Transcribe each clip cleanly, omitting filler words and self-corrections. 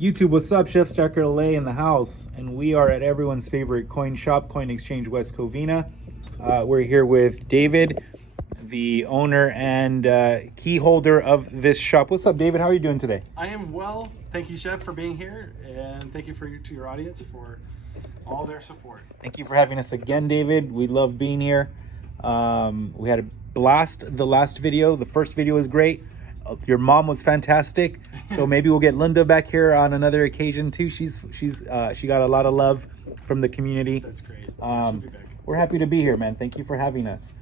YouTube, what's up? Chef Stacker LA in the house, and we are at everyone's favorite coin shop, Coin Exchange West Covina. We're here with David, the owner and key holder of this shop. What's up, David? How are you doing today? I am well. Thank you, Chef, for being here, and thank you to your audience for all their support. Thank you for having us again, David. We love being here. We had a blast the last video. The first video was great. Your mom was fantastic. So maybe we'll get Linda back here on another occasion too. She got a lot of love from the community. That's great. We're happy to be here, man. Thank you for having us.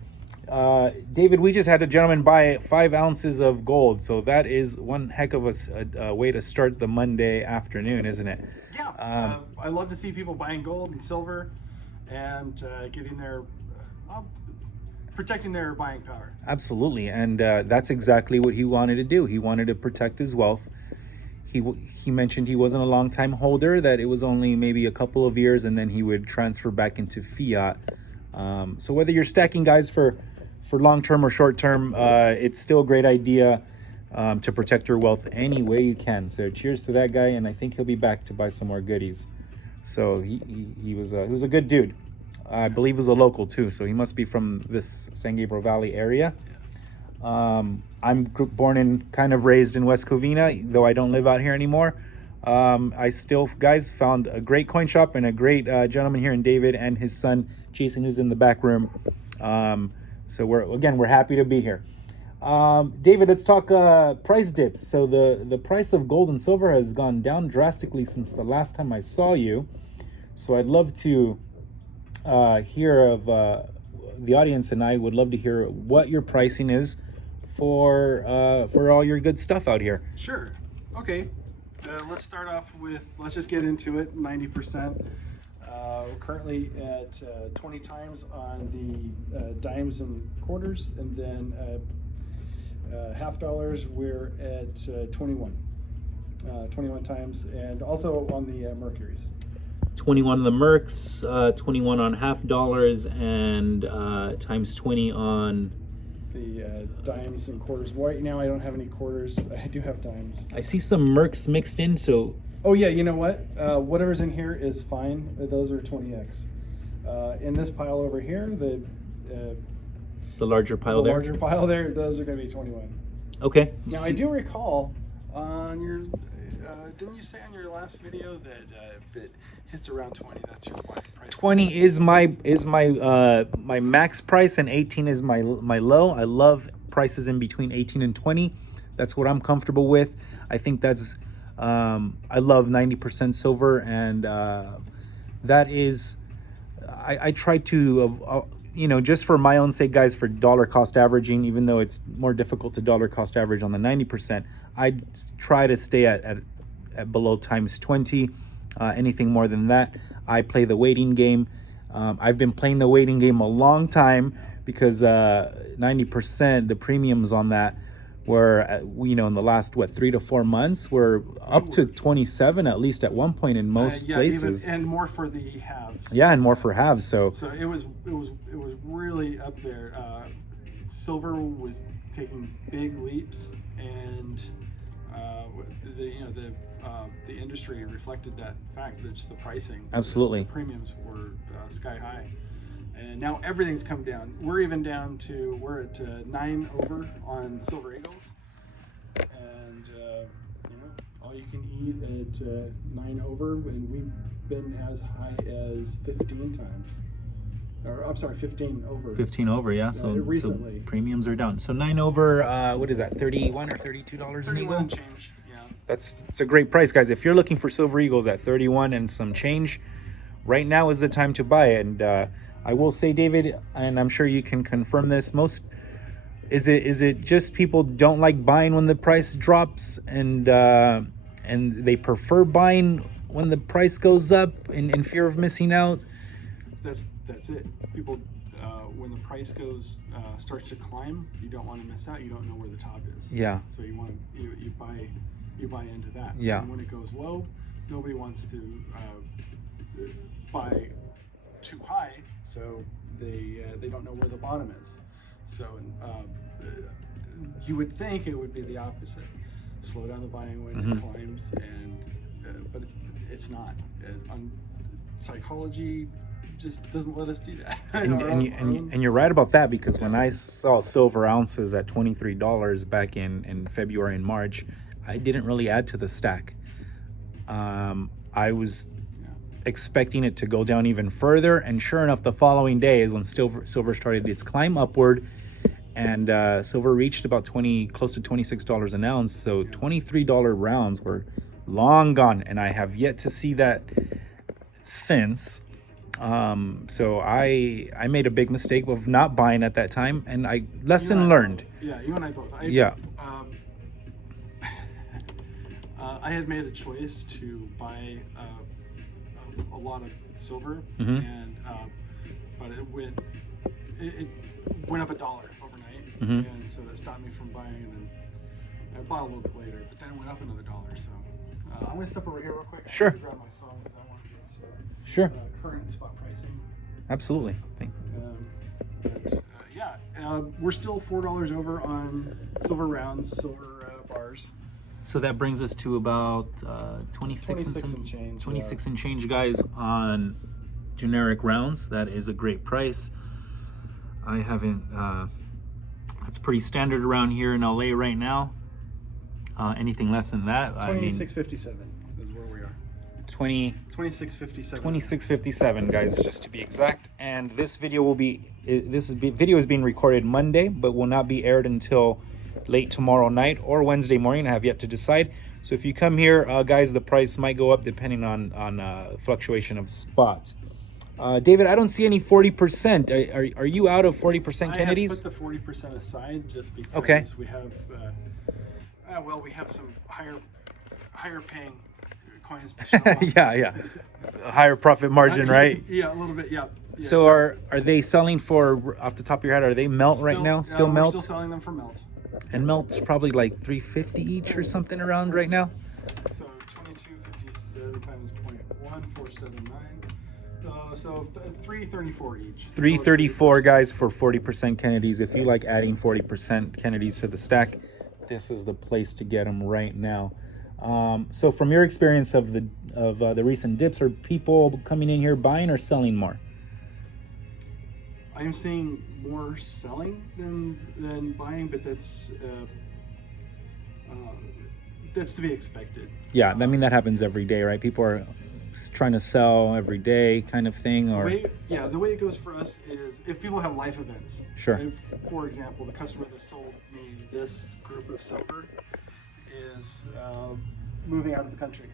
David, we just had a gentleman buy 5 ounces of gold, so that is one heck of a way to start the Monday afternoon, isn't it? Yeah, I love to see people buying gold and silver and getting their protecting their buying power. Absolutely, and that's exactly what he wanted to do. He wanted to protect his wealth. He mentioned he wasn't a long-time holder, that it was only maybe a couple of years, and then he would transfer back into fiat. So whether you're stacking, guys, for long-term or short-term, it's still a great idea to protect your wealth any way you can. So cheers to that guy, and I think he'll be back to buy some more goodies. So he was a good dude. I believe he's a local too, so he must be from this San Gabriel Valley area. I'm born and kind of raised in West Covina, though I don't live out here anymore. I still, guys, found a great coin shop and a great gentleman here in David and his son Jason, who's in the back room. So we're happy to be here. David, let's talk price dips. So the price of gold and silver has gone down drastically since the last time I saw you. So I'd love to hear of the audience, and I would love to hear what your pricing is for all your good stuff out here. Sure. Okay. Let's start off with, let's just get into it. 90%. We're currently at 20 times on the dimes and quarters, and then half dollars we're at 21 times, and also on the mercuries. 21 on the Mercs, 21 on half dollars, and times 20 on the dimes and quarters. Right now I don't have any quarters. I do have dimes. I see some Mercs mixed in, so... Oh yeah, you know what? Whatever's in here is fine. Those are 20x. In this pile over here, the larger pile there? The larger pile there, those are going to be 21. Okay. Now, I do recall on your... didn't you say on your last video that if it hits around 20, that's your price? 20 is my my max price, and 18 is my low. I love prices in between 18 and 20. That's what I'm comfortable with. I think that's I love 90% silver, and that is I try to just for my own sake, guys, for dollar cost averaging, even though it's more difficult to dollar cost average on the 90%, I try to stay at below times 20. Anything more than that, I play the waiting game. I've been playing the waiting game a long time because 90%, the premiums on that were, in the last 3 to 4 months, were up to 27 at least at one point in most places, and more for the halves. Yeah, and more for halves. So it was really up there. Silver was taking big leaps, and the industry reflected that fact. That just the pricing, absolutely, the premiums were sky high, and now everything's come down. We're even down to we're at 9 over on silver eagles, and all you can eat at 9 over, and we've been as high as 15 times. Or I'm sorry, 15 over. 15 over, yeah. So recently, so premiums are down. So 9 over, what is that? $31 or $32 an eagle? 31 change. Yeah. It's a great price, guys. If you're looking for silver eagles at 31 and some change, right now is the time to buy it. And I will say, David, and I'm sure you can confirm this, is it just people don't like buying when the price drops, and they prefer buying when the price goes up in fear of missing out? That's it. People, when the price starts to climb, you don't want to miss out. You don't know where the top is. Yeah. So you buy into that. Yeah. And when it goes low, nobody wants to buy too high, so they don't know where the bottom is. So you would think it would be the opposite. Slow down the buying when it climbs, and but it's not. Psychology just doesn't let us do that. And you're right about that, because when I saw silver ounces at $23 back in February and March, I didn't really add to the stack. I was expecting it to go down even further, and sure enough, the following day is when silver started its climb upward, and silver reached about close to $26 an ounce. So $23 rounds were long gone, and I have yet to see that since. So I made a big mistake of not buying at that time, and lesson learned. Yeah, you and I both. I had made a choice to buy a lot of silver, and but it went up $1 overnight, and so that stopped me from buying. And then I bought a little bit later, but then it went up another $1. So I'm gonna step over here real quick. Sure. Grab my phone because I want to get Sure. current spot pricing. Absolutely. We're still $4 over on silver rounds, silver bars. So that brings us to about 26 and change. 26 and change, guys, on generic rounds. That is a great price. I haven't. It's pretty standard around here in LA right now. Anything less than that, 26.57 is where we are. 26.57. 26.57, guys, just to be exact. And this video video is being recorded Monday, but will not be aired until late tomorrow night or Wednesday morning. I have yet to decide. So if you come here, guys, the price might go up depending on fluctuation of spot. David, I don't see any 40%. Are you out of 40% Kennedys? I have put the 40% aside just because we have we have some higher paying coins to show off. yeah. A higher profit margin, right? Yeah, a little bit. Yeah. So are they selling for, off the top of your head, are they melt right now? Still melt? We're still selling them for melt. And melt's probably like $3.50 each or something around right now. So 22.57 times 0.1, 479. So $3.34 each. $3.34, guys, for 40% Kennedys. If you like adding 40% Kennedys to the stack, this is the place to get them right now. So from your experience of the recent dips, are people coming in here buying or selling more? I'm seeing more selling than buying, but that's to be expected. Yeah, I mean, that happens every day, right? People are trying to sell every day, kind of thing, or the way it goes for us is if people have life events. Sure. For example, the customer that sold me this group of silver is moving out of the country.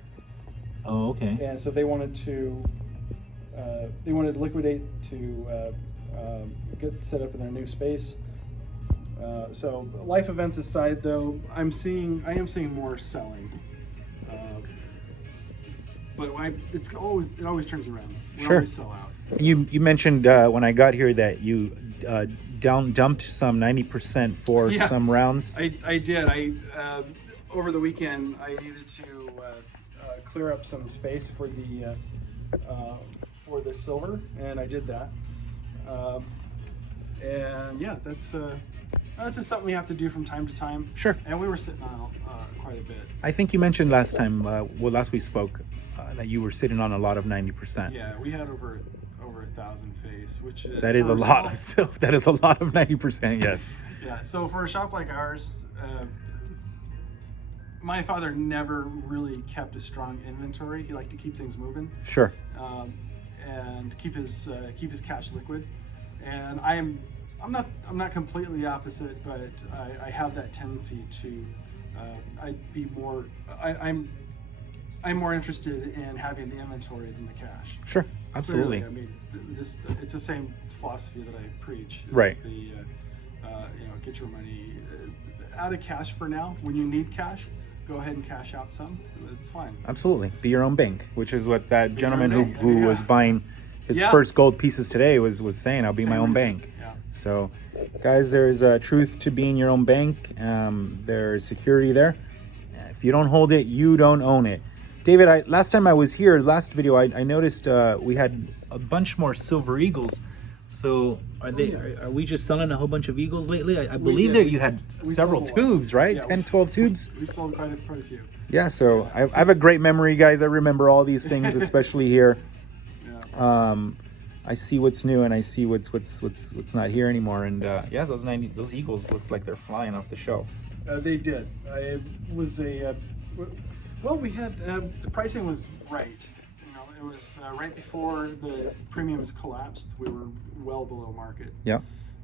Oh, okay. And so they wanted to liquidate to get set up in their new space. So life events aside, though, I am seeing more selling. But it always turns around. We always sell out. You mentioned when I got here that you dumped some 90% for some rounds. I did. Over the weekend I needed to clear up some space for the silver, and I did that. And yeah, that's just something we have to do from time to time. Sure. And we were sitting on quite a bit. I think you mentioned last time, last we spoke, that you were sitting on a lot of 90%. Yeah, we had over 1,000 face, which that is a lot of that is a lot of 90%. Yes. Yeah. So for a shop like ours, my father never really kept a strong inventory. He liked to keep things moving. Sure. And keep his cash liquid. And I'm not completely opposite, but I have that tendency to I'm more interested in having the inventory than the cash. Sure, absolutely. Clearly, I mean, it's the same philosophy that I preach. It's right. Get your money out of cash for now. When you need cash, go ahead and cash out some. It's fine. Absolutely. Be your own bank, which is what that gentleman who was buying his first gold pieces today was saying. I'll be my own bank. Yeah. So, guys, there's a truth to being your own bank. There's security there. If you don't hold it, you don't own it. David, last time I was here, last video, I noticed we had a bunch more silver eagles. So are we just selling a whole bunch of eagles lately? I believe that you had several tubes, right? Yeah, 10, 12 tubes? We sold quite a few. Yeah, so I have a great memory, guys. I remember all these things, especially here. Yeah. I see what's new and I see what's not here anymore. And yeah, those Eagles looks like they're flying off the shelf. They did. It was a well. We had the pricing was right. You know, it was right before the premiums collapsed. We were well below market. Yeah.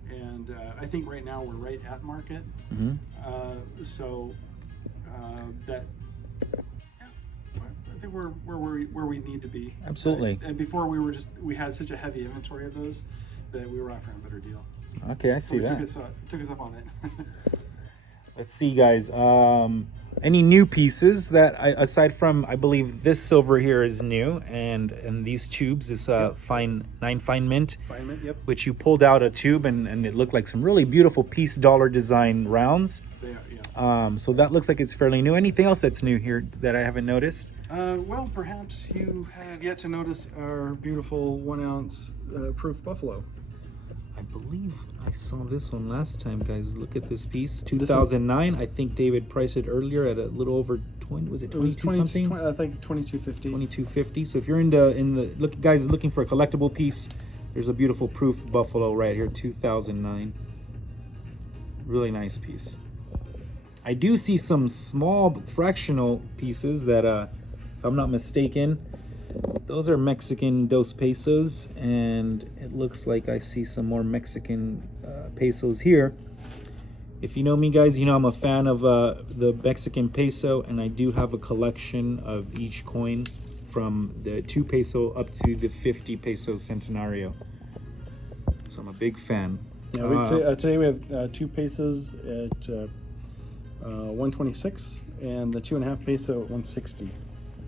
And I think right now we're right at market. So that yeah, I think we're where we need to be. Absolutely. And before we had such a heavy inventory of those that we were offering a better deal. Okay, I see So that. took us up on it. Let's see, guys. Any new pieces that aside from, I believe this silver here is new, and these tubes, this fine 9 fine mint, Yep. which you pulled out a tube and it looked like some really beautiful piece dollar design rounds. They are, yeah. So that looks like it's fairly new. Anything else that's new here that I haven't noticed? Well, perhaps you have yet to notice our beautiful 1 ounce proof buffalo. I believe I saw this one last time, guys. Look at this piece, 2009. I think David priced it earlier at a little over 20. Was it 22 something? I think 2250. 2250. So if you're in the look, guys, looking for a collectible piece, there's a beautiful proof buffalo right here, 2009. Really nice piece. I do see some small fractional pieces that, if I'm not mistaken, those are Mexican dos pesos, and it looks like I see some more Mexican pesos here. If you know me, guys, you know I'm a fan of the Mexican peso, and I do have a collection of each coin from the 2 peso up to the 50 peso centenario. So I'm a big fan. Yeah, today we have 2 pesos at 126 and the 2.5 peso at 160.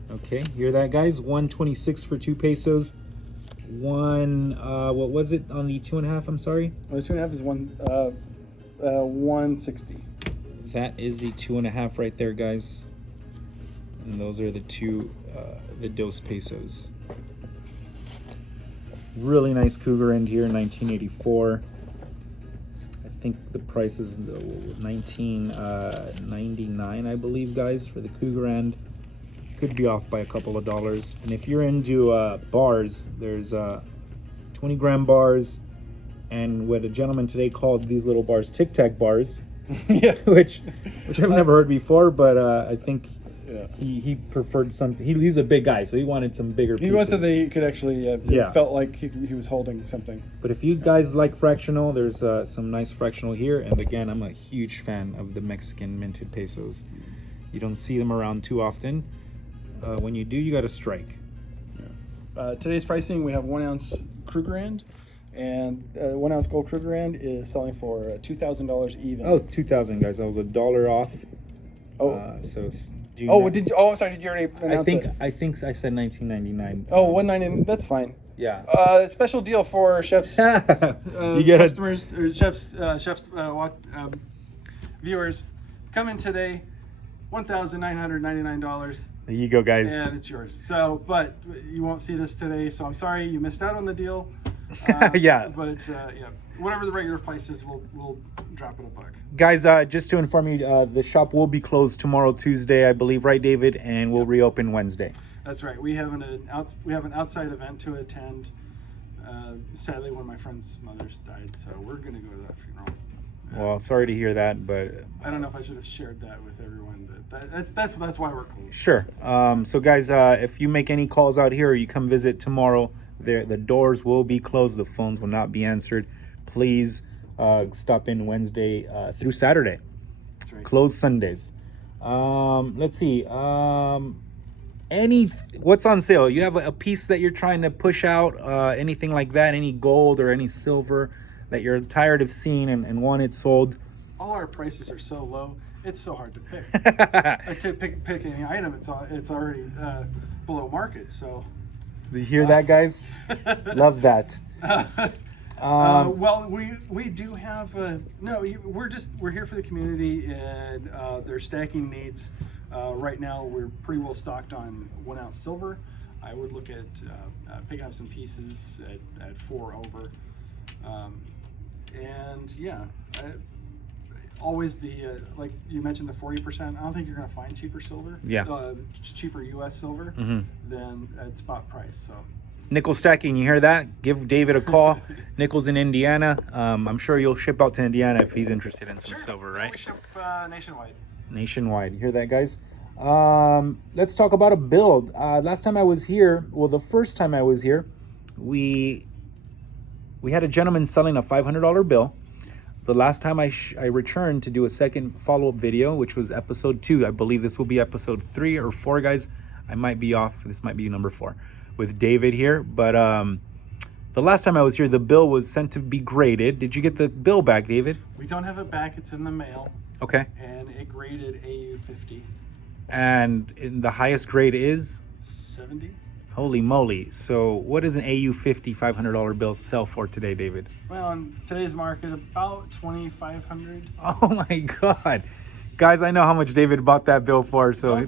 Okay, hear that, guys? 126 for 2 pesos. What was it on the 2.5? I'm sorry. The 2.5 is 160. That is the 2.5 right there, guys. And those are the the dos pesos. Really nice Cougar end here, 1984. I think the price is 1999, I believe, guys, for the Cougar end. Could be off by a couple of dollars. And if you're into bars, there's 20-gram bars, and what a gentleman today called these little bars Tic Tac bars. Yeah, which I've never heard before, but I think yeah. he preferred something. He's a big guy, so he wanted some bigger pieces. He wanted that he could actually felt like he was holding something. But if you guys like fractional, there's some nice fractional here. And again, I'm a huge fan of the Mexican minted pesos. You don't see them around too often. When you do, you got to strike. Yeah. Today's pricing, we have 1 ounce Kruger end, and 1 ounce gold Kruger end is selling for $2,000 even. Oh, 2,000, guys. That was $1 off. Oh, so. I'm sorry. Did you already announce it? I think I said 1999. Oh, 199. That's fine. Yeah. Special deal for chefs, you get customers, or chefs, viewers. Come in today, $1,999. There you go, guys. And it's yours. So, but you won't see this today. So I'm sorry you missed out on the deal. Yeah. But yeah, whatever the regular price is, we'll drop it $1. Guys, just to inform you, the shop will be closed tomorrow, Tuesday, I believe, right, David? And we'll reopen Wednesday. That's right. We have an outside event to attend. Sadly, one of my friend's mothers died, so we're going to go to that funeral. Well, sorry to hear that, but I don't know if I should have shared that with everyone. But that's why we're closed. Sure. So, guys, if you make any calls out here or you come visit tomorrow, the doors will be closed. The phones will not be answered. Please stop in Wednesday through Saturday. That's right. Closed Sundays. Let's see. What's on sale? You have a piece that you're trying to push out, anything like that, any gold or any silver that you're tired of seeing and want it sold? All our prices are so low, it's so hard to pick. To pick any item, it's already below market. So you hear that, guys? Love that. Well, we do have we're here for the community, and their stacking needs. Right now, we're pretty well stocked on 1 ounce silver. I would look at picking up some pieces at 4 over. And yeah, always the like you mentioned, the 40%. I don't think you're going to find cheaper silver. Yeah. Cheaper U.S. silver than at spot price. So. Nickel stacking, you hear that? Give David a call. Nickel's in Indiana. I'm sure you'll ship out to Indiana if he's interested in some silver, right? Yeah, we ship nationwide. Nationwide. You hear that, guys? Let's talk about a build. Last time I was here, well, the first time I was here, we had a gentleman selling a $500 bill. The last time I returned to do a second follow-up video, which was episode 2. I believe this will be episode 3 or 4, guys. I might be off. This might be number 4 with David here. But the last time I was here, the bill was sent to be graded. Did you get the bill back, David? We don't have it back. It's in the mail. Okay. And it graded AU 50. And the highest grade is? 70. Holy moly. So what does an AU 50 $500 bill sell for today, David? Well, in today's market, about $2,500. Oh my God. Guys, I know how much David bought that bill for, so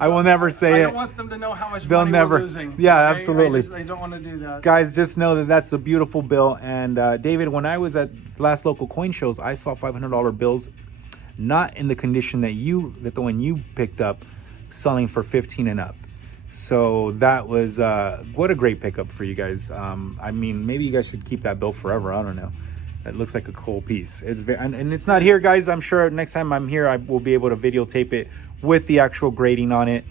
I will never say it. I don't want them to know how much They'll money never, we're losing. Yeah, okay? absolutely. I don't want to do that. Guys, just know that that's a beautiful bill. And David, when I was at last local coin shows, I saw $500 bills, not in the condition that the one you picked up, selling for 15 and up. So that was what a great pickup for you guys. I mean, maybe you guys should keep that bill forever. I don't know. It looks like a cool piece. It's very, and it's not here, guys. I'm sure next time I'm here, I will be able to videotape it with the actual grading on it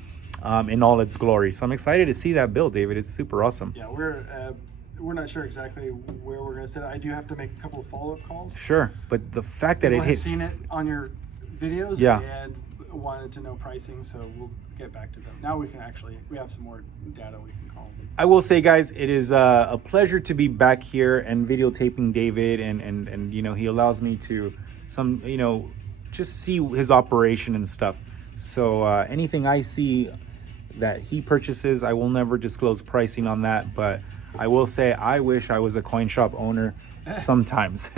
in all its glory. So I'm excited to see that bill, David. It's super awesome. Yeah, we're not sure exactly where we're gonna set it. I do have to make a couple of follow-up calls. Sure, but the fact that People it hit, have seen it on your videos, yeah, and wanted to know pricing, so we'll get back to them. Now we have some more data we can call them. I will say, guys, it is a pleasure to be back here and videotaping David, and you know, he allows me to just see his operation and stuff. So anything I see that he purchases, I will never disclose pricing on that, but I will say I wish I was a coin shop owner sometimes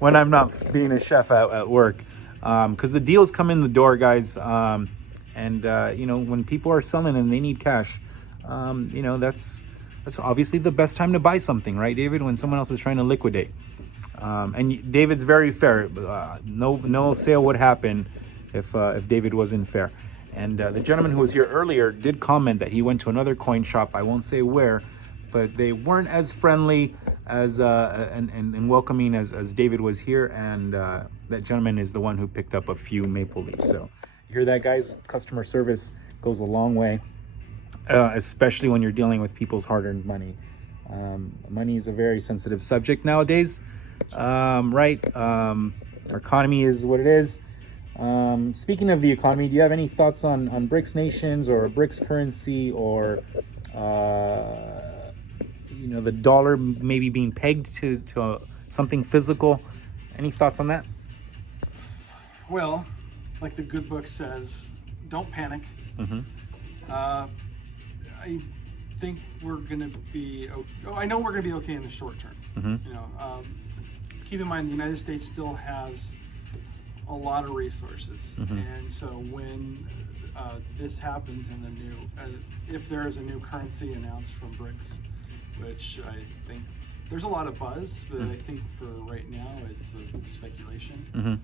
when I'm not being a chef at work, because the deals come in the door, guys, and you know, when people are selling and they need cash, you know, that's obviously the best time to buy something, right, David, when someone else is trying to liquidate. And David's very fair. No sale would happen if David wasn't fair. And the gentleman who was here earlier did comment that he went to another coin shop. I won't say where, but they weren't as friendly as and welcoming as David was here. And that gentleman is the one who picked up a few maple leaves. So you hear that, guys? Customer service goes a long way, especially when you're dealing with people's hard-earned money. Money is a very sensitive subject nowadays, right? Our economy is what it is. Speaking of the economy, do you have any thoughts on BRICS nations or BRICS currency, or you know, the dollar maybe being pegged to something physical? Any thoughts on that? Well, like the good book says, don't panic. I think we're gonna be. I know we're gonna be okay in the short term. You know, keep in mind the United States still has a lot of resources, and so when this happens in the new, if there is a new currency announced from BRICS, which I think there's a lot of buzz, but I think for right now it's speculation.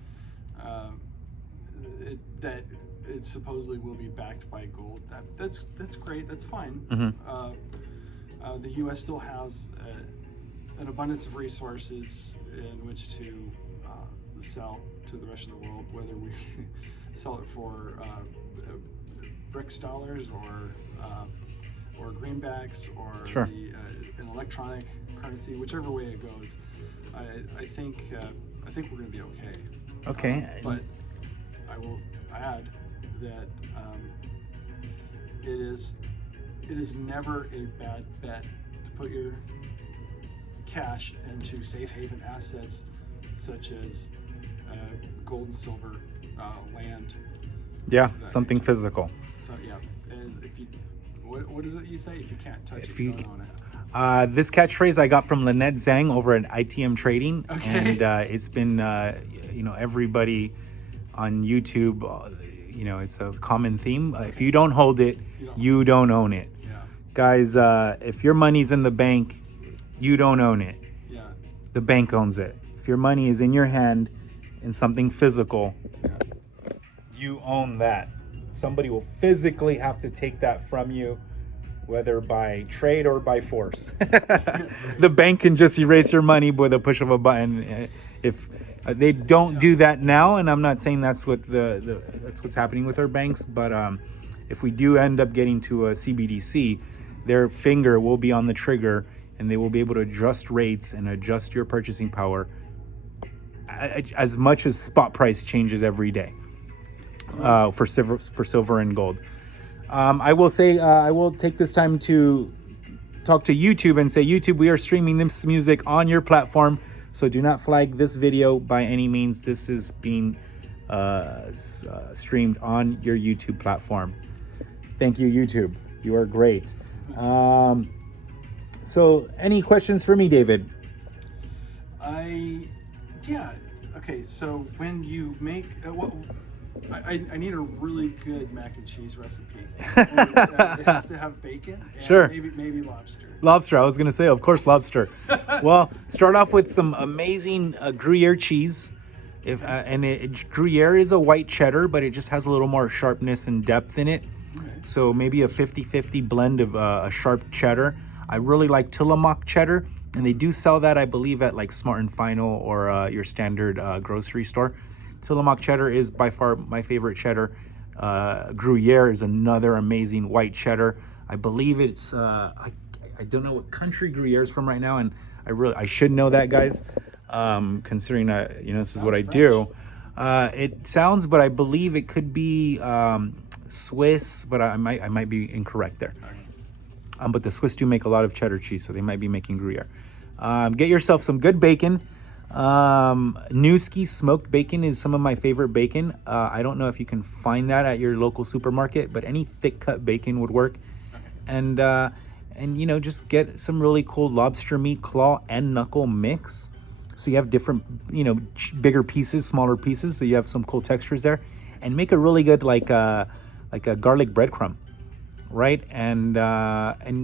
That it supposedly will be backed by gold. That's great. That's fine. The U.S. still has an abundance of resources in which to sell to the rest of the world, whether we sell it for BRICS dollars or greenbacks or an electronic currency, whichever way it goes. I think we're going to be okay. Okay. But I will add that it is never a bad bet to put your cash into safe haven assets such as gold and silver, land. Yeah, something physical. So yeah, and if you, what is it you say? If you can't touch it, you don't own it. This catchphrase I got from Lynette Zhang over at ITM Trading, okay. And it's been you know, everybody on YouTube, you know, it's a common theme. If you don't hold it, you don't own it. Yeah. Guys, if your money's in the bank, you don't own it. Yeah. The bank owns it. If your money is in your hand in something physical, you own that. Somebody will physically have to take that from you, whether by trade or by force. The bank can just erase your money with a push of a button. If they don't do that now, and I'm not saying that's what that's what's happening with our banks, but if we do end up getting to a CBDC, their finger will be on the trigger, and they will be able to adjust rates and adjust your purchasing power as much as spot price changes every day for silver and gold. I will say I will take this time to talk to YouTube and say, YouTube, we are streaming this music on your platform, so do not flag this video by any means. This is being streamed on your YouTube platform. Thank you, YouTube. You are great. So any questions for me, David? Yeah. Okay, so when you make... I need a really good mac and cheese recipe. And, it has to have bacon and Sure. maybe lobster. Lobster. I was going to say, of course, lobster. Well, start off with some amazing Gruyere cheese. Gruyere is a white cheddar, but it just has a little more sharpness and depth in it. Okay. So maybe a 50-50 blend of a sharp cheddar. I really like Tillamook cheddar, and they do sell that, I believe, at like Smart and Final or your standard grocery store. Tillamook cheddar is by far my favorite cheddar. Gruyere is another amazing white cheddar. I believe it's I don't know what country Gruyere is from right now, and I should know that, guys, considering this is what I do. It sounds, but I believe it could be Swiss, but I might be incorrect there. But the Swiss do make a lot of cheddar cheese, so they might be making Gruyere. Get yourself some good bacon. Newski smoked bacon is some of my favorite bacon. I don't know if you can find that at your local supermarket, but any thick cut bacon would work. Okay. And just get some really cool lobster meat claw and knuckle mix. So you have different, bigger pieces, smaller pieces. So you have some cool textures there, and make a really good like a garlic breadcrumb, right? And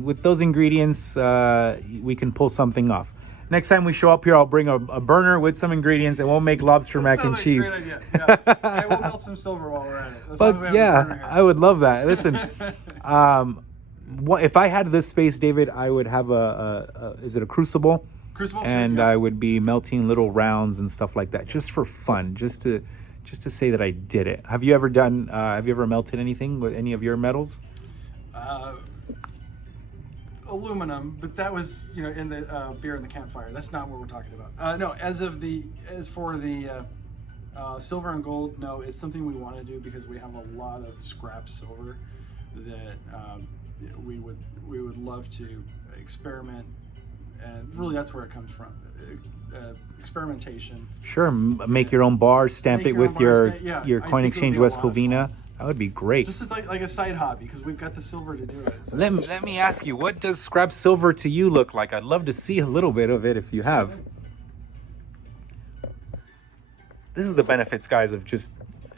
with those ingredients, we can pull something off. Next time we show up here, I'll bring a burner with some ingredients, and we'll make lobster mac and cheese. Great idea. Yeah. I will melt some silver while we're at it. But yeah, I would love that. Listen, if I had this space, David, I would have is it a crucible? Crucible, and sure, yeah. I would be melting little rounds and stuff like that, just for fun, just to say that I did it. Have you ever melted anything with any of your metals? Aluminum, but that was in the beer in the campfire. That's not what we're talking about. No, as for the silver and gold, no, it's something we want to do because we have a lot of scrap silver that we would love to experiment, and really that's where it comes from. Experimentation. Sure, make your own bars, stamp it with your Coin Exchange West Covina. That would be great. Just as like a side hobby, because we've got the silver to do it. So. Let me ask you, what does scrap silver to you look like? I'd love to see a little bit of it if you have. This is the benefits, guys, of just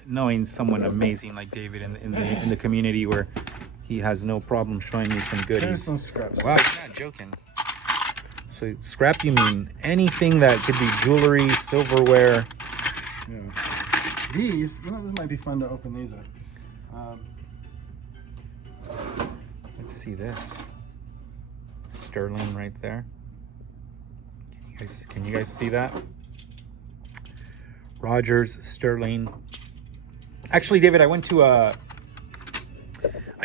knowing someone amazing like David in the community, where he has no problem showing me some goodies. There's some scraps. Wow, you're not joking. So scrap, you mean anything that could be jewelry, silverware? Yeah. These, this might be fun to open these up. Let's see this. Sterling right there. Can you guys see that? Rogers, Sterling. Actually, David, I went to a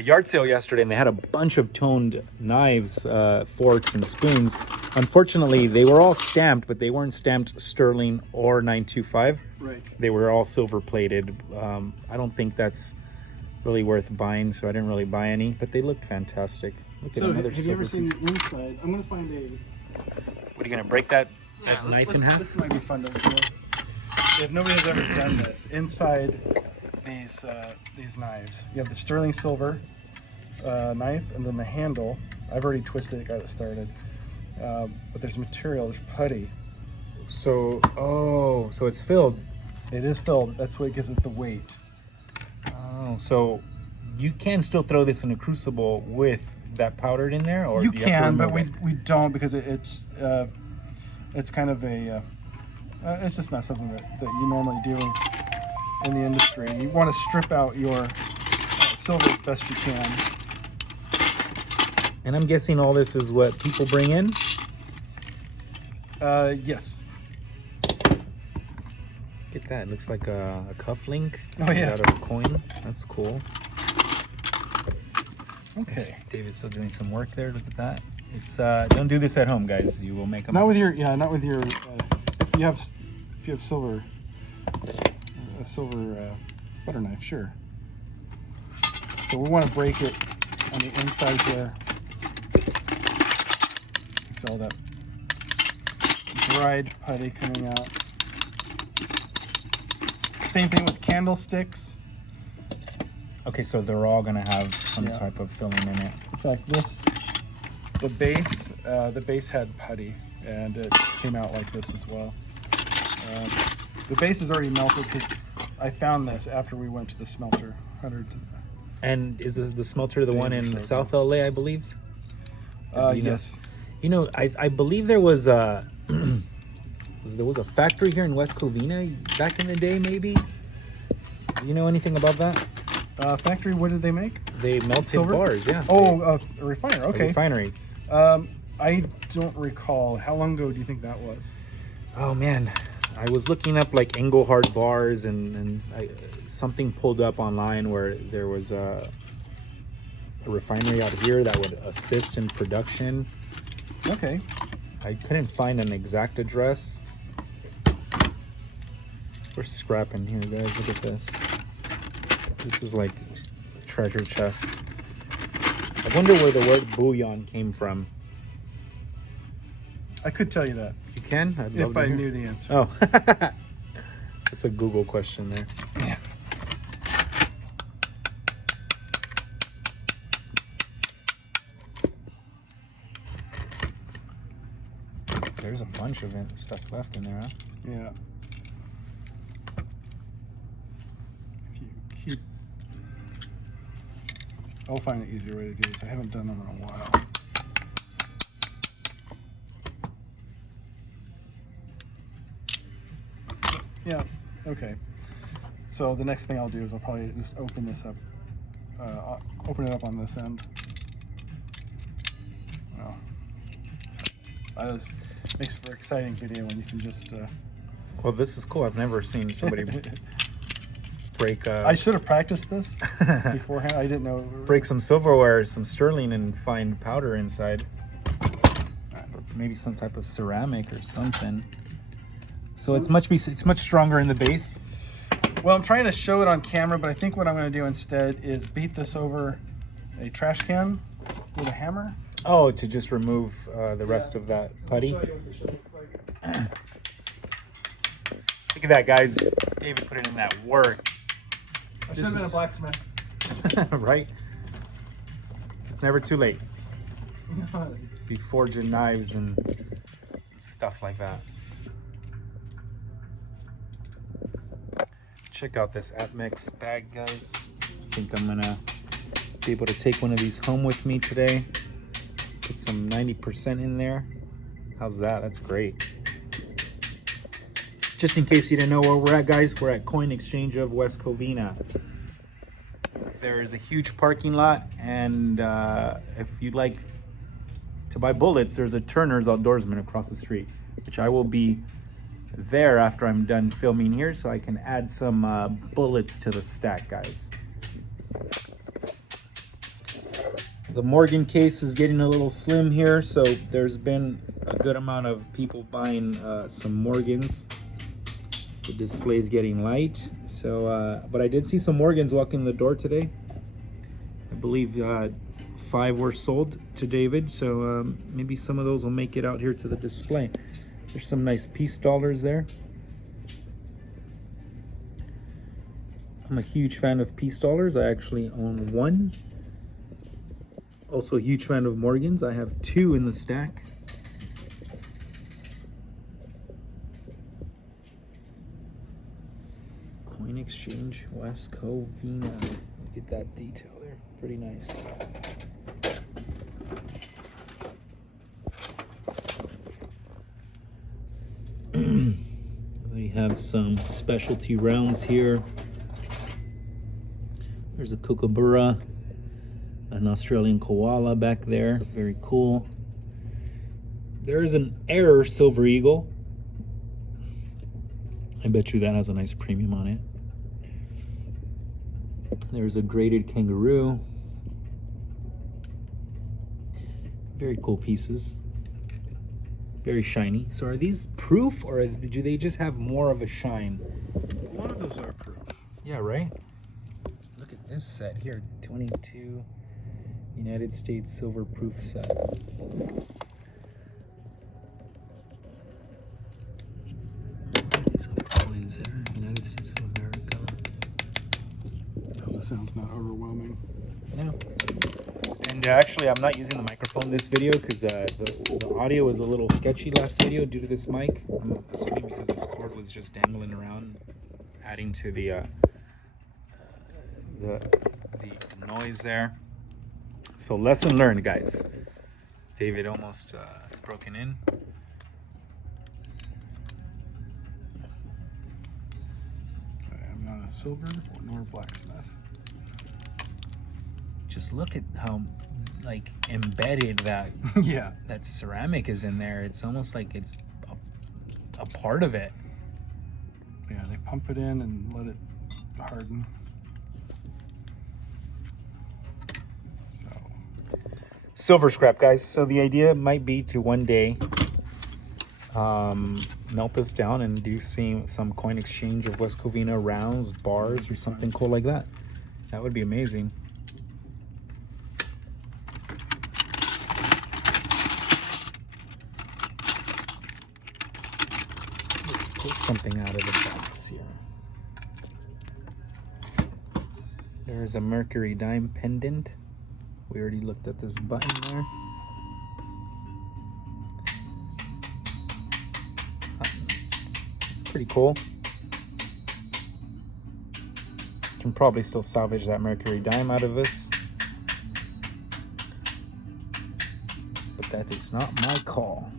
yard sale yesterday, and they had a bunch of toned knives, forks, and spoons. Unfortunately, they were all stamped, but they weren't stamped Sterling or 925. Right. They were all silver plated. I don't think that's really worth buying, so I didn't really buy any, but they looked fantastic. Look at another have you ever silver seen piece. the inside? I'm gonna find a. What, are you gonna break that knife in half? This might be fun to do. If nobody has ever done this, inside these knives, you have the sterling silver knife, and then the handle. I've already twisted it, got it started. But there's material, there's putty. So it's filled. It is filled. That's what gives it the weight. Oh, so you can still throw this in a crucible with that powdered in there, or You do you have to can, but remove it? we don't, because it's kind of a It's just not something that you normally do in the industry. You want to strip out your silver as best you can. And I'm guessing all this is what people bring in? Yes. Get that. It looks like a cufflink. Oh, yeah. Out of a coin. That's cool. Okay. David's still doing some work there. Look at that. It's don't do this at home, guys. You will make a mess. Not with your if you have silver, a silver butter knife, sure. So we want to break it on the inside there. So all that dried putty coming out. Same thing with candlesticks. Okay, so they're all gonna have some type of filling in it. In fact, the base had putty, and it came out like this as well. The base is already melted because I found this after we went to the smelter. And is the smelter the one in South LA, I believe? Yes. You know, I believe there was a there was a factory here in West Covina back in the day, maybe. Do you know anything about that? Factory, what did they make? They melted Silver? bars, yeah. Oh, a refiner, okay. A refinery. I don't recall. How long ago do you think that was? Oh man, I was looking up like Engelhard bars, and something pulled up online where there was a refinery out here that would assist in production. Okay. I couldn't find an exact address. We're scrapping here, guys. Look at this. This is like a treasure chest. I wonder where the word bullion came from. I could tell you that. You can? I'd love If to I hear. knew the answer. Oh. That's a Google question there. Yeah. There's a bunch of stuff left in there, huh? Yeah. If you keep... I'll find an easier way to do this. I haven't done them in a while. Yeah, okay. So the next thing I'll do is I'll probably just open this up. Open it up on this end. Well, that just makes for an exciting video when you can just... Well, this is cool. I've never seen somebody break... I should have practiced this beforehand. I didn't know... break some silverware, some sterling, and find powder inside. Or maybe some type of ceramic or something. So it's much stronger in the base. Well, I'm trying to show it on camera, but I think what I'm going to do instead is beat this over a trash can with a hammer. Oh, to just remove the rest of that putty. I'll show you what the shit looks like. Look at that, guys. David put in that work. I should have been a blacksmith. Right? It's never too late. Be forging knives and stuff like that. Check out this AppMix bag, guys. I think I'm gonna be able to take one of these home with me today. Put some 90% in there. How's that? That's great. Just in case you didn't know where we're at, guys, we're at Coin Exchange of West Covina. There is a huge parking lot, and if you'd like to buy bullets, there's a Turner's Outdoorsman across the street, which I will be there after I'm done filming here, so I can add some bullets to the stack, guys. The Morgan case is getting a little slim here, so there's been a good amount of people buying some Morgans. The display is getting light, so but I did see some Morgans walk in the door today. I believe 5 were sold to David, so maybe some of those will make it out here to the display. There's some nice piece dollars there. I'm a huge fan of piece dollars. I actually own one. Also a huge fan of Morgans. I have 2 in the stack. Coin Exchange West Covina. Look at that detail there. Pretty nice. have some specialty rounds here. There's a kookaburra, an Australian koala back there. Very cool. There is an Error Silver Eagle. I bet you that has a nice premium on it. There's a graded kangaroo. Very cool pieces. Very shiny. So are these proof, or do they just have more of a shine? A lot of those are proof. Yeah, right? Look at this set here. 22 United States silver proof set. These other coins there. United States of America. Oh, the sound's not overwhelming. No. And actually, I'm not using the microphone this video because the audio was a little sketchy last video due to this mic. I'm assuming because this cord was just dangling around, adding to the noise there. So lesson learned, guys. David almost is broken in. I'm not a silver nor a blacksmith. Just look at how like embedded that Yeah. that ceramic is in there. It's almost like it's a part of it. Yeah, they pump it in and let it harden. So Silver scrap, guys. So the idea might be to one day melt this down and do some coin exchange of West Covina rounds, bars, or something cool like that. That would be amazing. Let's pull something out of the box here. There's a Mercury dime pendant. We already looked at this button there. Pretty cool. Can probably still salvage that Mercury dime out of this. But that is not my call.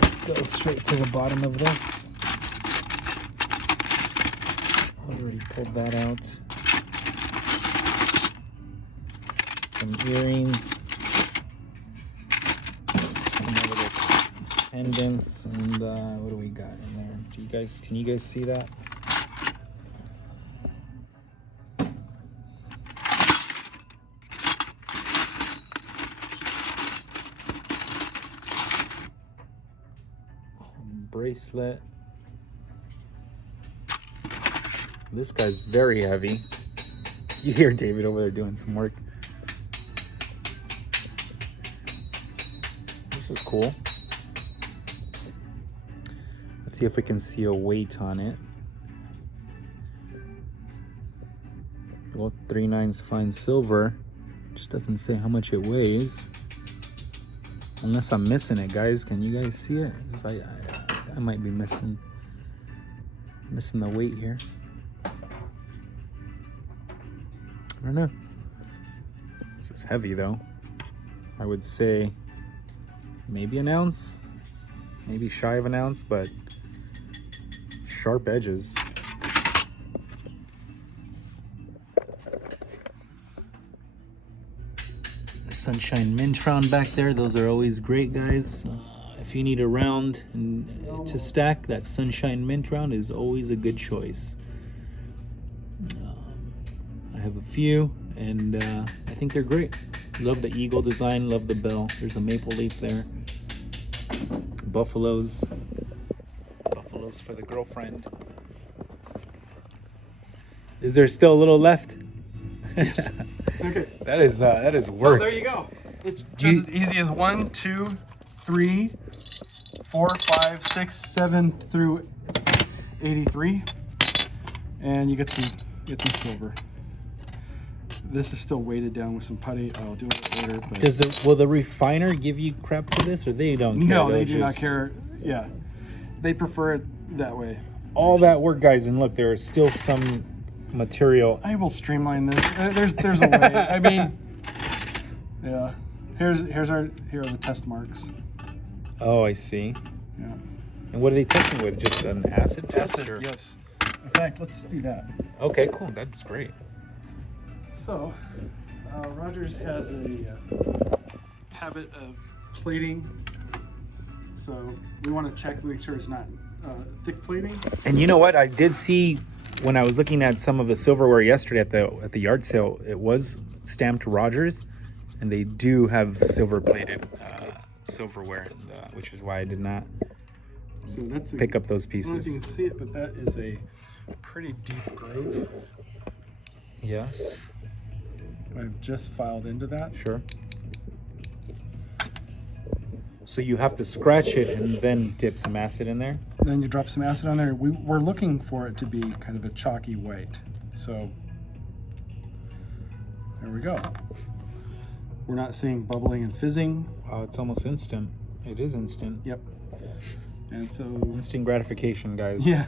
Let's go straight to the bottom of this. I already pulled that out. Some earrings. Some little pendants. And what do we got in there? Can you guys see that? Bracelet. This guy's very heavy. You hear David over there doing some work. This is cool. Let's see if we can see a weight on it. Well, 3/9 fine silver. Just doesn't say how much it weighs. Unless I'm missing it, guys. Can you guys see it? 'Cause I might be missing the weight here. I don't know. This is heavy though. I would say maybe an ounce, maybe shy of an ounce, but sharp edges. Sunshine Mintron back there. Those are always great, guys. If you need a round to stack, that Sunshine Mint round is always a good choice. I have a few, and I think they're great. Love the eagle design, love the bell. There's a maple leaf there. Buffaloes for the girlfriend. Is there still a little left? yes. Okay. That is work. So there you go. It's just as easy as 1, 2, 3, 4, 5, 6, 7 through 83, and you get some silver. This is still weighted down with some putty. I'll do it later. But will the refiner give you crap for this, or they don't care? No, they do not care. Yeah, they prefer it that way. All that work, guys, and look, there is still some material. I will streamline this. There's a way. I mean, yeah. Here are the test marks. Oh, I see. Yeah. And what are they testing with? Just an acid test? Acid, Or? yes. In fact, let's do that. Okay, cool. That's great. So, Rogers has a habit of plating. So we want to check, make sure it's not thick plating. And you know what? I did see when I was looking at some of the silverware yesterday at the yard sale, it was stamped Rogers, and they do have silver plated silverware, which is why I did not pick up those I don't know if pieces. you can see it, but that is a pretty deep groove. Yes, I've just filed into that. sure. So you have to scratch it and then dip some acid in there? Then you drop some acid on there. We're looking for it to be kind of a chalky white. So there we go. We're not seeing bubbling and fizzing. Wow, it's almost instant. It is instant. Yep. And so, Instant gratification, guys. yeah.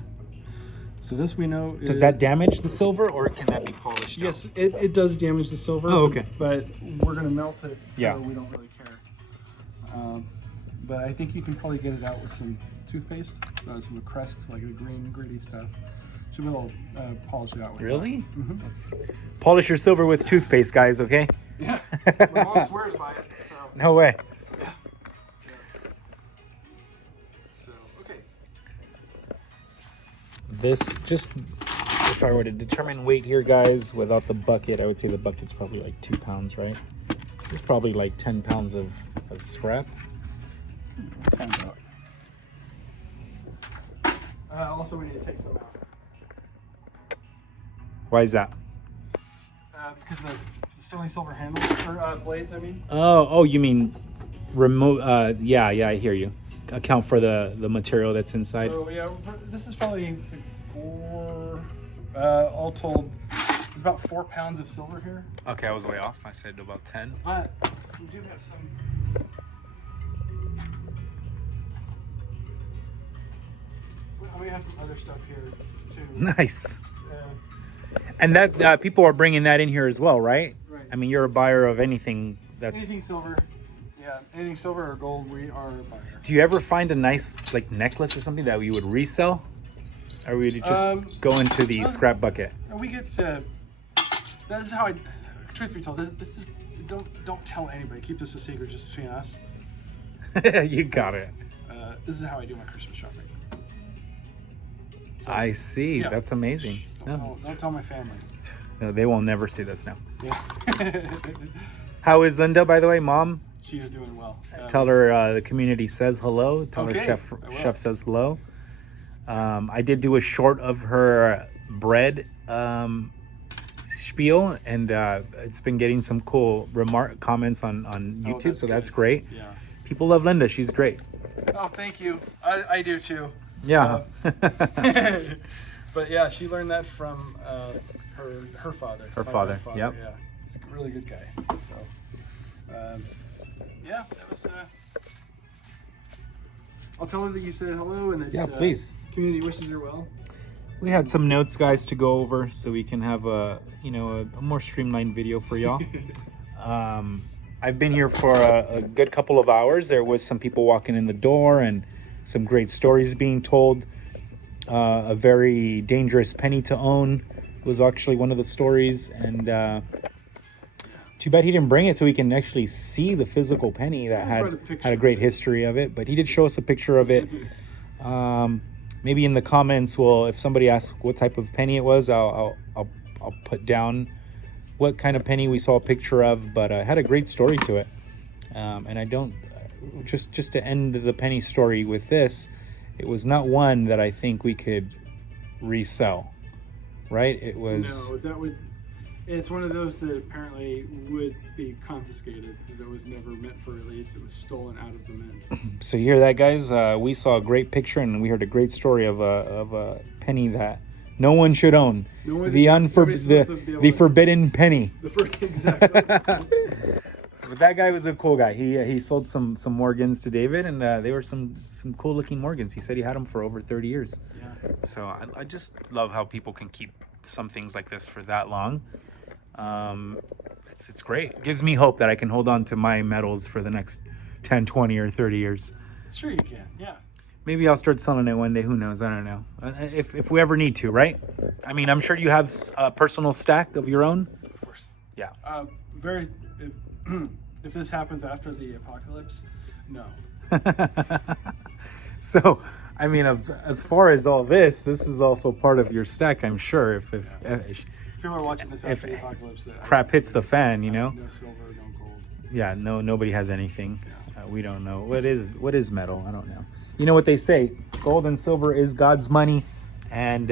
So this we know is... Does that damage the silver, or can that be polished? Yes, it does damage the silver. Oh, okay. But we're going to melt it, so Yeah. we don't really care. But I think you can probably get it out with some toothpaste, some Crest, like the green, gritty stuff. Should be able to polish it out with Really? that. Mm-hmm. Let's polish your silver with toothpaste, guys, okay? Yeah. My mom swears by it, so... No way. Yeah. So, okay. This, just if I were to determine weight here, guys, without the bucket, I would say the bucket's probably like 2 pounds, right? This is probably like 10 pounds of scrap. Let's find out. Also, we need to take some out. Why is that? Because the sterling silver handles, or blades, I mean. Oh, you mean remove? Yeah, I hear you. Account for the material that's inside. So yeah, this is probably like all told, there's about 4 pounds of silver here. Okay, I was way off. I said about 10. But we do have some. We have some other stuff here too. Nice. And that people are bringing that in here as well, right? Right. I mean, you're a buyer of anything that's. Anything silver. Yeah, anything silver or gold, we are a buyer. Do you ever find a nice like necklace or something that you would resell, or would you just go into the scrap bucket? We get to. This is how I. Truth be told, this is, don't tell anybody. Keep this a secret, just between us. You got it. This is how I do my Christmas shopping. So, I see. yeah. That's amazing. Don't tell my family. No, they will never see this now. Yeah. How is Linda, by the way, Mom? She is doing well. Tell her the community says hello. Tell Okay, her Chef says hello. I did do a short of her bread spiel, and it's been getting some cool comments on YouTube, that's so that's good. great. Yeah. People love Linda. She's great. Oh, thank you. I do too. Yeah. But yeah, she learned that from her father. Her my father, grandfather, yep. Yeah, he's a really good guy. So, yeah, that was. I'll tell her that you said hello and that Yeah, please. Community wishes her well. We had some notes, guys, to go over so we can have a more streamlined video for y'all. I've been here for a good couple of hours. There was some people walking in the door and some great stories being told. A very dangerous penny to own was actually one of the stories, and too bad he didn't bring it so we can actually see the physical penny that had a great history of it. But he did show us a picture of it. Maybe in the comments, if somebody asks what type of penny it was, I'll put down what kind of penny we saw a picture of. But it had a great story to it, and I don't just to end the penny story with this. It was not one that I think we could resell, right? It was. No, that would. It's one of those that apparently would be confiscated because it was never meant for release. It was stolen out of the mint. So you hear that, guys? We saw a great picture and we heard a great story of a penny that no one should own. The forbidden penny. Exactly. But that guy was a cool guy. He sold some Morgans to David, and they were some cool looking Morgans. He said he had them for over 30 years. Yeah. So I just love how people can keep some things like this for that long. It's great. It gives me hope that I can hold on to my medals for the next 10, 20, or 30 years. Sure you can, yeah. Maybe I'll start selling it one day. Who knows? I don't know. If we ever need to, right? I mean, I'm sure you have a personal stack of your own. Of course. Yeah. Very. If this happens after the apocalypse, no. So, I mean, as far as all this is also part of your stack, I'm sure. If People are watching this after the apocalypse. crap hits the fan, you know. No silver, no gold. Yeah, nobody has anything. We don't know what is metal. I don't know. You know what they say? Gold and silver is God's money, and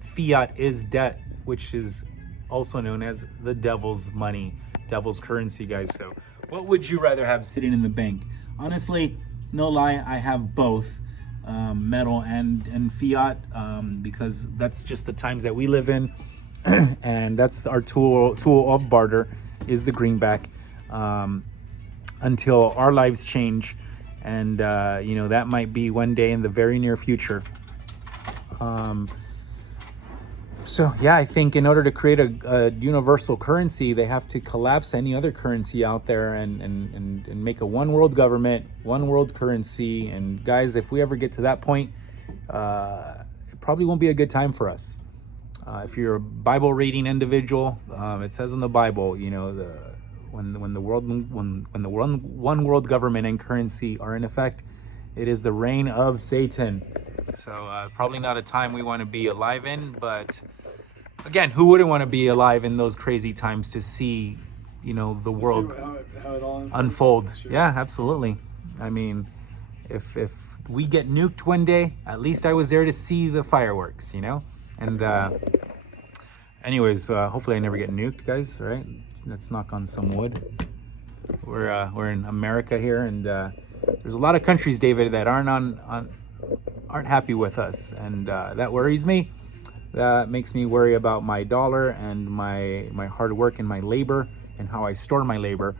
fiat is debt, which is also known as the devil's money, devil's currency, guys. So, what would you rather have sitting in the bank? Honestly, no lie, I have both, metal and fiat, because that's just the times that we live in, and that's our tool of barter is the greenback. Until our lives change, and you know, that might be one day in the very near future. So yeah, I think in order to create a universal currency, they have to collapse any other currency out there and make a one world government, one world currency. And guys, if we ever get to that point, it probably won't be a good time for us. If you're a Bible reading individual, it says in the Bible, you know, when the one world government and currency are in effect, it is the reign of Satan. So probably not a time we want to be alive in, but again, who wouldn't want to be alive in those crazy times to see, you know, the world how it all unfold? Sure. Yeah, absolutely. I mean, if we get nuked one day, at least I was there to see the fireworks, you know. And anyways, hopefully I never get nuked, guys. Right? Let's knock on some wood. We're in America here, and there's a lot of countries, David, that aren't happy with us, and that worries me. That makes me worry about my dollar and my hard work and my labor and how I store my labor.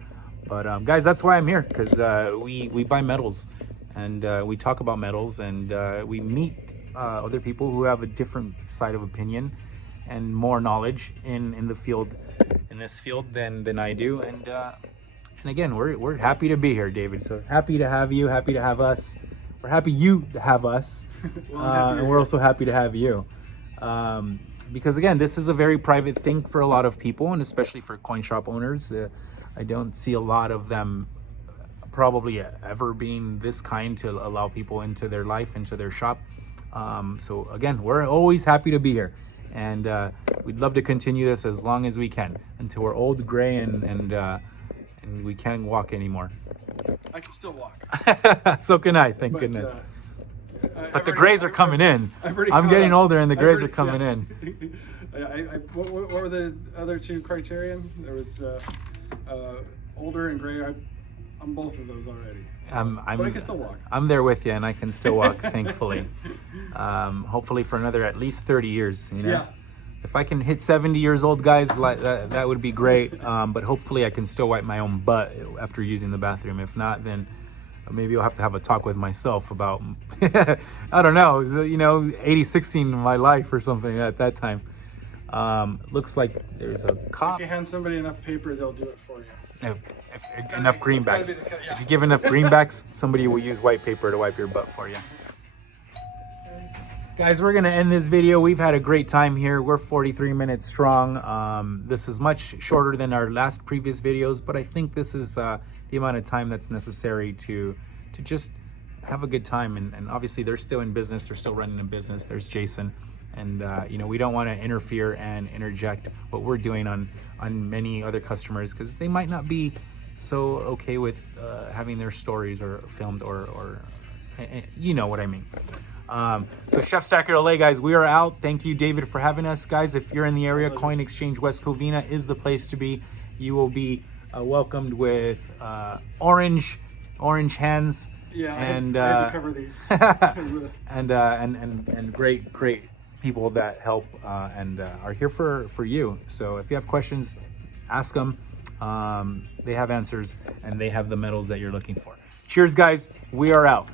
But guys, that's why I'm here, because we buy metals, and we talk about metals, and we meet other people who have a different side of opinion and more knowledge in the field, in this field than I do. And again, we're happy to be here, David. So happy to have you, happy to have us. We're happy you have us, and we're also happy to have you. Because again, this is a very private thing for a lot of people, and especially for coin shop owners. I don't see a lot of them probably ever being this kind to allow people into their life, into their shop. So again, we're always happy to be here, and we'd love to continue this as long as we can until we're old, gray, and we can't walk anymore. I can still walk. So can I, thank goodness. But the grays are coming in. I'm getting older, and the grays are coming in. What were the other two criterion? There was older and gray. I'm both of those already. But I can still walk. I'm there with you, and I can still walk, thankfully. Hopefully for another at least 30 years. You know, yeah. If I can hit 70 years old, guys, that would be great. But hopefully I can still wipe my own butt after using the bathroom. If not, then maybe I'll have to have a talk with myself about, I don't know, 80-16 my life or something at that time. Looks like there's a cop. If you hand somebody enough paper, they'll do it for you. If enough greenbacks. If you give enough greenbacks, somebody will use white paper to wipe your butt for you. Guys, we're going to end this video. We've had a great time here. We're 43 minutes strong. This is much shorter than our last previous videos, but I think this is the amount of time that's necessary to just have a good time. And obviously, they're still in business. They're still running a business. There's Jason. And, we don't want to interfere and interject what we're doing on many other customers, because they might not be so okay with having their stories or filmed or you know what I mean. So Chef Stacker LA, guys, we are out. Thank you, David, for having us. Guys, if you're in the area, Coin Exchange West Covina is the place to be. You will be welcomed with orange hands. Yeah, and I had to cover these. and great people that help and are here for you. So if you have questions, ask them. They have answers, and they have the metals that you're looking for. Cheers, guys. We are out.